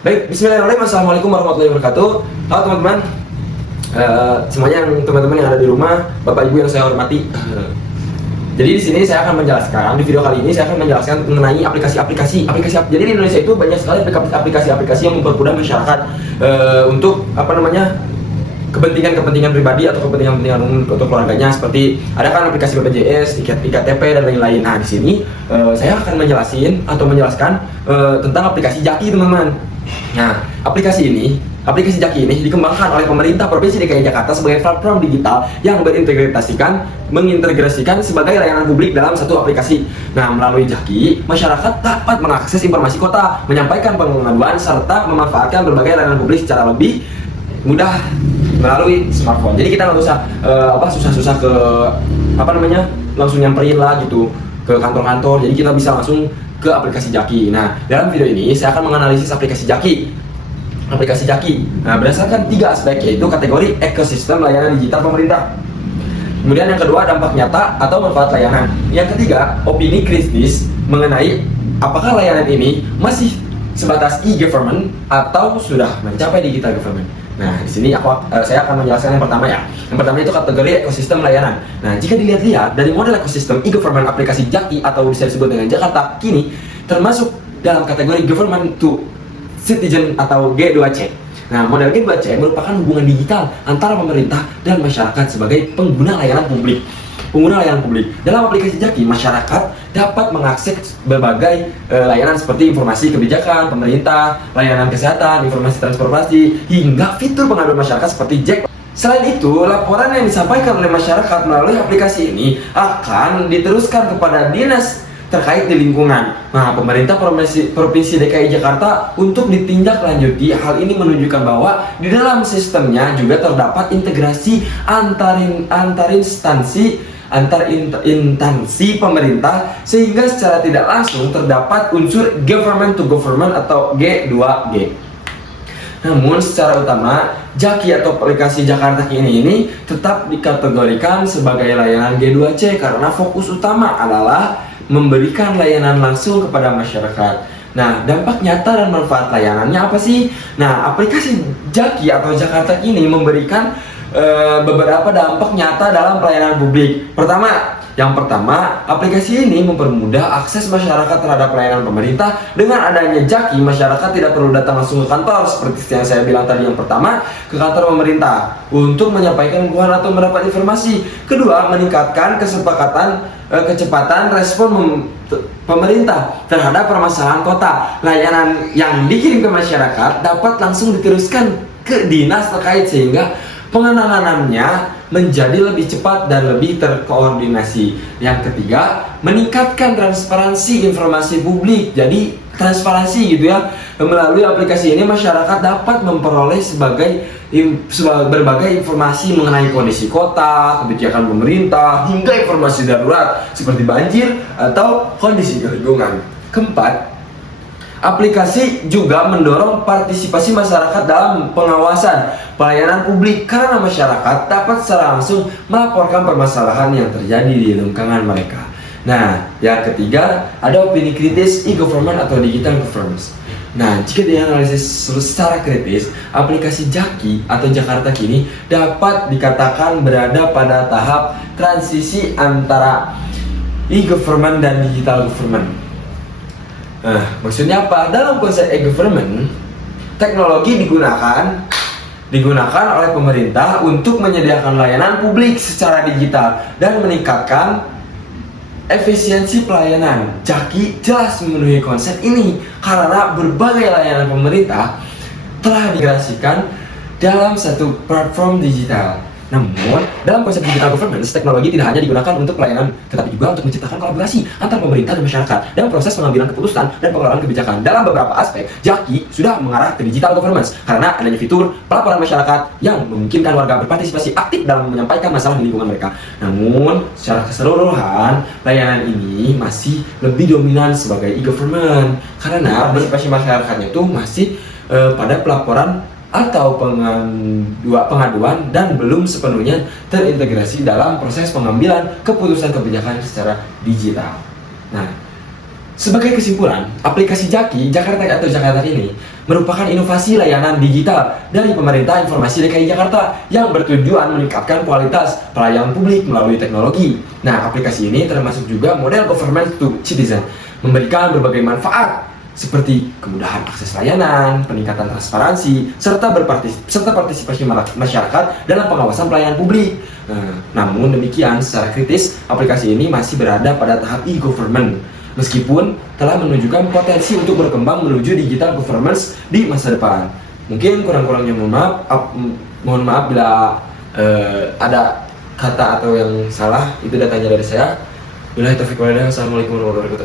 Baik, bismillahirrahmanirrahim. Assalamualaikum warahmatullahi wabarakatuh. Halo teman-teman, semuanya yang teman-teman yang ada di rumah, bapak ibu yang saya hormati. Jadi di sini saya akan menjelaskan, di video kali ini saya akan menjelaskan mengenai aplikasi-aplikasi. Jadi di Indonesia itu banyak sekali aplikasi-aplikasi yang mempermudah masyarakat untuk kepentingan pribadi atau kepentingan umum untuk keluarganya, seperti ada kan aplikasi BPJS, IKTP dan lain-lain. Nah, di sini saya akan menjelaskan tentang aplikasi Jaki, teman-teman. Nah, aplikasi Jaki ini dikembangkan oleh pemerintah Provinsi DKI Jakarta sebagai platform digital yang mengintegrasikan sebagai layanan publik dalam satu aplikasi. Nah, melalui Jaki, masyarakat dapat mengakses informasi kota, menyampaikan pengaduan, serta memanfaatkan berbagai layanan publik secara lebih mudah melalui smartphone. Jadi kita nggak usah susah-susah langsung nyamperin lah gitu ke kantor-kantor. Jadi kita bisa langsung ke aplikasi Jaki. Nah, dalam video ini saya akan menganalisis aplikasi Jaki. Nah, berdasarkan 3 aspek, yaitu kategori ekosistem layanan digital pemerintah. Kemudian yang kedua, dampak nyata atau manfaat layanan. Yang ketiga, opini kritis mengenai apakah layanan ini masih sebatas e-government atau sudah mencapai digital government. Nah, di sini saya akan menjelaskan yang pertama ya. Yang pertama itu kategori ekosistem layanan. Nah, jika dilihat-lihat dari model ekosistem e-government aplikasi Jaki atau bisa disebut dengan Jakarta kini termasuk dalam kategori government to citizen atau G2C. Nah, model G2C merupakan hubungan digital antara pemerintah dan masyarakat sebagai pengguna layanan publik. Dalam aplikasi Jaki, masyarakat dapat mengakses berbagai layanan seperti informasi kebijakan pemerintah, layanan kesehatan, informasi transportasi, hingga fitur pengaduan masyarakat seperti JEK. Selain itu, laporan yang disampaikan oleh masyarakat melalui aplikasi ini akan diteruskan kepada dinas terkait di lingkungan. Nah, pemerintah Provinsi DKI Jakarta untuk ditindaklanjuti. Hal ini menunjukkan bahwa di dalam sistemnya juga terdapat integrasi antar instansi pemerintah, sehingga secara tidak langsung terdapat unsur government to government atau G2G. Namun secara utama, Jaki atau aplikasi Jakarta kini ini tetap dikategorikan sebagai layanan G2C karena fokus utama adalah memberikan layanan langsung kepada masyarakat. Nah, dampak nyata dan manfaat layanannya apa sih? Nah, aplikasi Jaki atau Jakarta kini memberikan beberapa dampak nyata dalam pelayanan publik. Yang pertama, aplikasi ini mempermudah akses masyarakat terhadap pelayanan pemerintah. Dengan adanya Jaki, masyarakat tidak perlu datang langsung ke kantor seperti yang saya bilang tadi. Yang pertama, ke kantor pemerintah untuk menyampaikan keluhan atau mendapat informasi. Kedua, meningkatkan kecepatan respon pemerintah terhadap permasalahan kota. Layanan yang dikirim ke masyarakat dapat langsung diteruskan ke dinas terkait sehingga penanganannya menjadi lebih cepat dan lebih terkoordinasi. Yang ketiga, meningkatkan transparansi informasi publik. Jadi transparansi gitu ya. Melalui aplikasi ini masyarakat dapat memperoleh berbagai informasi mengenai kondisi kota, kebijakan pemerintah, hingga informasi darurat seperti banjir atau kondisi lingkungan. Keempat, aplikasi juga mendorong partisipasi masyarakat dalam pengawasan pelayanan publik karena masyarakat dapat secara langsung melaporkan permasalahan yang terjadi di lingkungan mereka. Nah, yang ketiga ada opini kritis e-government atau digital governance. Nah, jika dianalisis secara kritis, aplikasi Jaki atau Jakarta kini dapat dikatakan berada pada tahap transisi antara e-government dan digital government. Nah, maksudnya apa? Dalam konsep e-government, teknologi digunakan oleh pemerintah untuk menyediakan layanan publik secara digital dan meningkatkan efisiensi pelayanan. Jaki jelas memenuhi konsep ini karena berbagai layanan pemerintah telah diintegrasikan dalam satu platform digital. Namun, dalam konsep digital governance, teknologi tidak hanya digunakan untuk pelayanan, tetapi juga untuk menciptakan kolaborasi antar pemerintah dan masyarakat dalam proses pengambilan keputusan dan pengelolaan kebijakan. Dalam beberapa aspek, Jaki sudah mengarah ke digital governance karena adanya fitur pelaporan masyarakat yang memungkinkan warga berpartisipasi aktif dalam menyampaikan masalah di lingkungan mereka. Namun, secara keseluruhan, layanan ini masih lebih dominan sebagai e-government karena partisipasi masyarakatnya itu masih pada pelaporan atau pengaduan dan belum sepenuhnya terintegrasi dalam proses pengambilan keputusan kebijakan secara digital. Nah, Sebagai kesimpulan, aplikasi Jaki Jakarta atau Jakarta ini merupakan inovasi layanan digital dari pemerintah informasi DKI Jakarta yang bertujuan meningkatkan kualitas pelayanan publik melalui teknologi. Nah, aplikasi ini termasuk juga model government to citizen, memberikan berbagai manfaat seperti kemudahan akses layanan, peningkatan transparansi, serta partisipasi masyarakat dalam pengawasan pelayanan publik. Namun demikian, secara kritis, aplikasi ini masih berada pada tahap e-government, meskipun telah menunjukkan potensi untuk berkembang menuju digital governance di masa depan. Mungkin kurang-kurangnya mohon maaf bila ada kata atau yang salah, itu datanya dari saya. Wassalamualaikum warahmatullahi wabarakatuh.